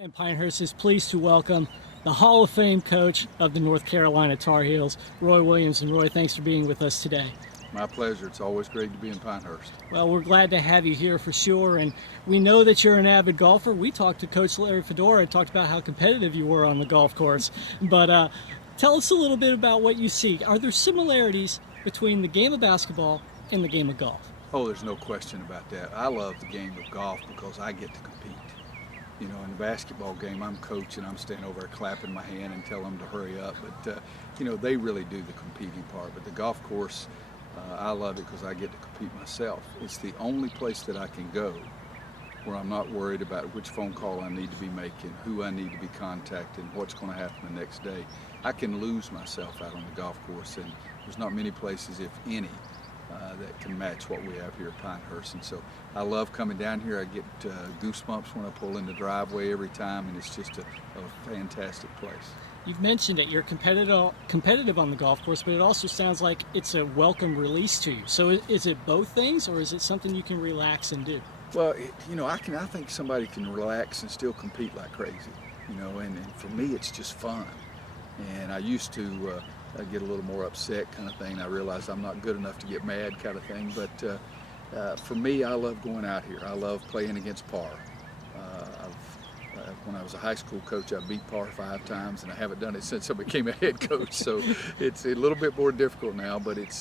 And Pinehurst is pleased to welcome the Hall of Fame coach of the North Carolina Tar Heels, Roy Williams. And Roy, thanks for being with us today. My pleasure. It's always great to be in Pinehurst. Well, we're glad to have you here for sure. And we know that you're an avid golfer. We talked to Coach Larry Fedora and talked about how competitive you were on the golf course. But tell us a little bit about what you see. Are there similarities between the game of basketball and the game of golf? Oh, there's no question about that. I love the game of golf because I get to compete. You know, in the basketball game, I'm coaching, I'm standing over there clapping my hand and telling them to hurry up. But, you know, they really do the competing part. But the golf course, I love it because I get to compete myself. It's the only place that I can go where I'm not worried about which phone call I need to be making, who I need to be contacting, what's going to happen the next day. I can lose myself out on the golf course, and there's not many places, if any, that can match what we have here at Pinehurst. And so I love coming down here. I get goosebumps when I pull in the driveway every time, and it's just a fantastic place. You've mentioned it, you're competitive on the golf course, but it also sounds like it's a welcome release to you. So is it both things, or is it something you can relax and do? Well, you know, I think somebody can relax and still compete like crazy, you know, and for me it's just fun. And I used to get a little more upset kind of thing. I realized I'm not good enough to get mad kind of thing, but for me, I love going out here. I love playing against par. When I was a high school coach, I beat par 5 times, and I haven't done it since I became a head coach. So it's a little bit more difficult now, but it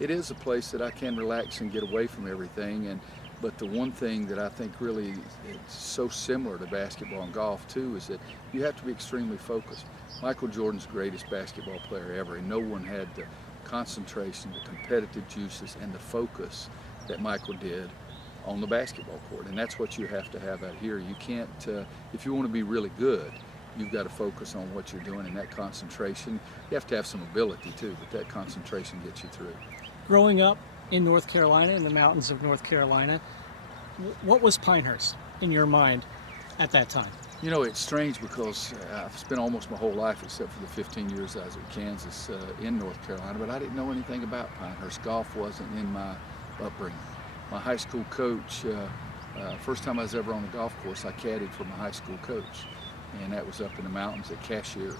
is a place that I can relax and get away from everything. But the one thing that I think really is so similar to basketball and golf too is that you have to be extremely focused. Michael Jordan's the greatest basketball player ever, and no one had the concentration, the competitive juices, and the focus that Michael did on the basketball court. And that's what you have to have out here. You can't, if you want to be really good, you've got to focus on what you're doing, and that concentration, you have to have some ability too, but that concentration gets you through. Growing up in North Carolina, in the mountains of North Carolina, what was Pinehurst in your mind at that time? You know, it's strange because I've spent almost my whole life, except for the 15 years I was at Kansas, in North Carolina, but I didn't know anything about Pinehurst. Golf wasn't in my upbringing. My high school coach, first time I was ever on the golf course, I caddied for my high school coach, and that was up in the mountains at Cashiers,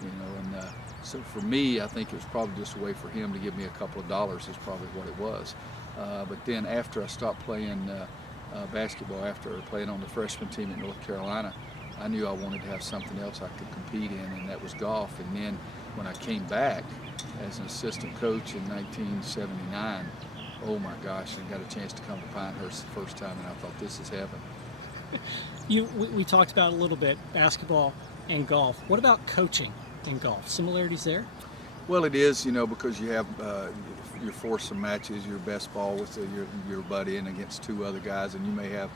you know, and so for me, I think it was probably just a way for him to give me a couple of dollars is probably what it was. But then after I stopped playing basketball, after playing on the freshman team at North Carolina, I knew I wanted to have something else I could compete in, and that was golf. And then when I came back as an assistant coach in 1979, oh my gosh, I got a chance to come to Pinehurst the first time, and I thought, this is heaven. We talked about a little bit basketball and golf. What about coaching in golf? Similarities there? Well, it is, you know, because you have your foursome matches, your best ball with your buddy and against 2 other guys, and you may have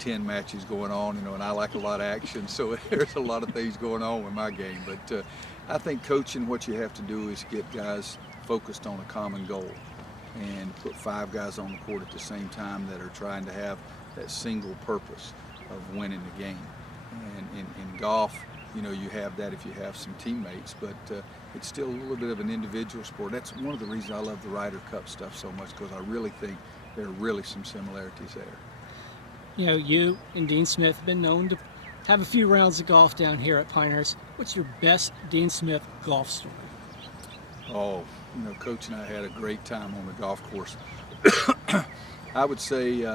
10 matches going on, you know, and I like a lot of action, so there's a lot of things going on with my game. But I think coaching, what you have to do is get guys focused on a common goal and put 5 guys on the court at the same time that are trying to have that single purpose of winning the game. And in golf, you know, you have that if you have some teammates, but it's still a little bit of an individual sport. That's one of the reasons I love the Ryder Cup stuff so much, because I really think there are really some similarities there. You know, you and Dean Smith have been known to have a few rounds of golf down here at Pinehurst. What's your best Dean Smith golf story? Oh, you know, Coach and I had a great time on the golf course. I would say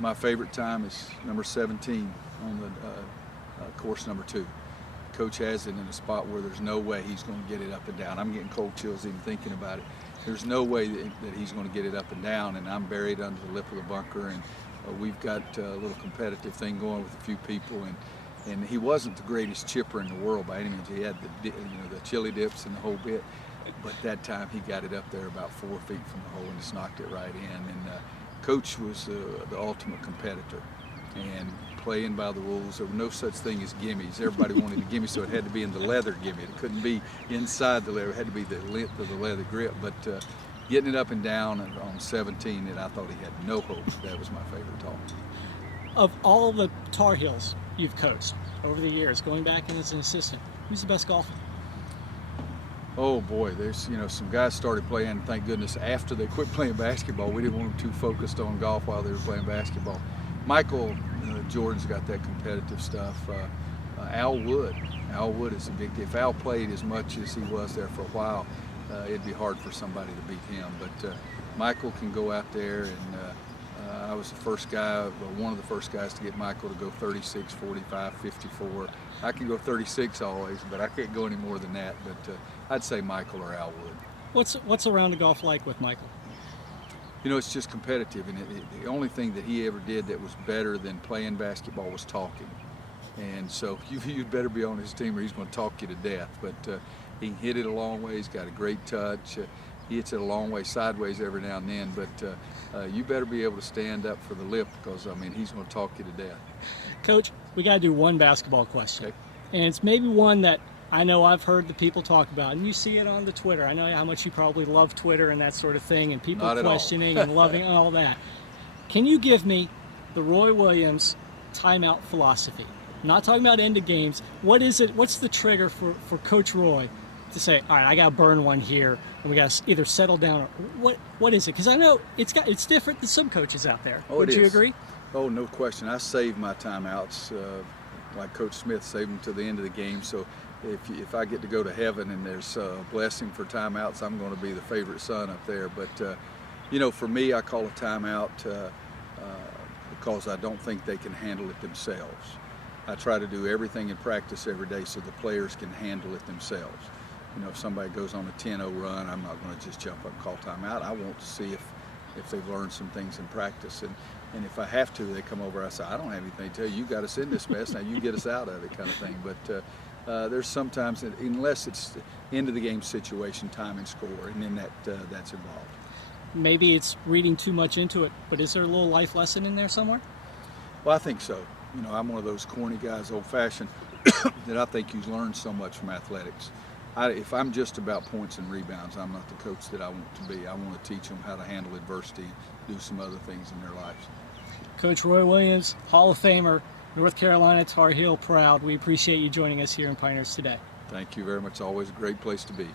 my favorite time is number 17 on the course number 2. Coach has it in a spot where there's no way he's going to get it up and down. I'm getting cold chills even thinking about it. There's no way that he's going to get it up and down, and I'm buried under the lip of the bunker, and we've got a little competitive thing going with a few people, and he wasn't the greatest chipper in the world by any means. He had the chili dips and the whole bit, but that time he got it up there about 4 feet from the hole and just knocked it right in. And Coach was the ultimate competitor, and playing by the rules. There were no such thing as gimmies. Everybody wanted a gimme, so it had to be in the leather gimme. It couldn't be inside the leather. It had to be the length of the leather grip. But getting it up and down on 17, and I thought he had no hope. That was my favorite talk. Of all the Tar Heels you've coached over the years, going back in as an assistant, who's the best golfer? Oh boy, there's, you know, some guys started playing, thank goodness, after they quit playing basketball. We didn't want them too focused on golf while they were playing basketball. Michael Jordan's got that competitive stuff. Al Wood. Al Wood is a big deal. If Al played as much as he was there for a while, it'd be hard for somebody to beat him. But Michael can go out there, and I was the first guy, one of the first guys to get Michael to go 36, 45, 54. I can go 36 always, but I can't go any more than that. But I'd say Michael or Al Wood. What's a round of golf like with Michael? You know, it's just competitive, and the only thing that he ever did that was better than playing basketball was talking. And so you'd better be on his team or he's going to talk you to death. But he can hit it a long way. He's got a great touch. He hits it a long way sideways every now and then. But you better be able to stand up for the lip because, I mean, he's going to talk you to death. Coach, we got to do one basketball question. Okay. And it's maybe one that I know I've heard the people talk about, and you see it on the Twitter. I know how much you probably love Twitter and that sort of thing, and people questioning and loving all that. Can you give me the Roy Williams timeout philosophy? I'm not talking about end of games. What is it? What's the trigger for Coach Roy to say, all right, I got to burn one here, and we got to either settle down, or what is it? Because I know it's different than some coaches out there. Oh, Would you agree? Oh, no question. I save my timeouts like Coach Smith saved them to the end of the game. So if I get to go to heaven and there's a blessing for timeouts, I'm going to be the favorite son up there. But you know, for me, I call a timeout because I don't think they can handle it themselves. I try to do everything in practice every day so the players can handle it themselves. You know, if somebody goes on a 10-0 run, I'm not going to just jump up and call timeout. I want to see if they've learned some things in practice. And if I have to, they come over, I say, I don't have anything to tell you. You got us in this mess, now you get us out of it, kind of thing. But there's sometimes, unless it's end of the game situation, time and score, and then that's involved. Maybe it's reading too much into it, but is there a little life lesson in there somewhere? Well, I think so. You know, I'm one of those corny guys, old-fashioned, that I think you learn so much from athletics. If I'm just about points and rebounds, I'm not the coach that I want to be. I want to teach them how to handle adversity, do some other things in their lives. Coach Roy Williams, Hall of Famer, North Carolina Tar Heel proud. We appreciate you joining us here in Pinehurst today. Thank you very much. Always a great place to be.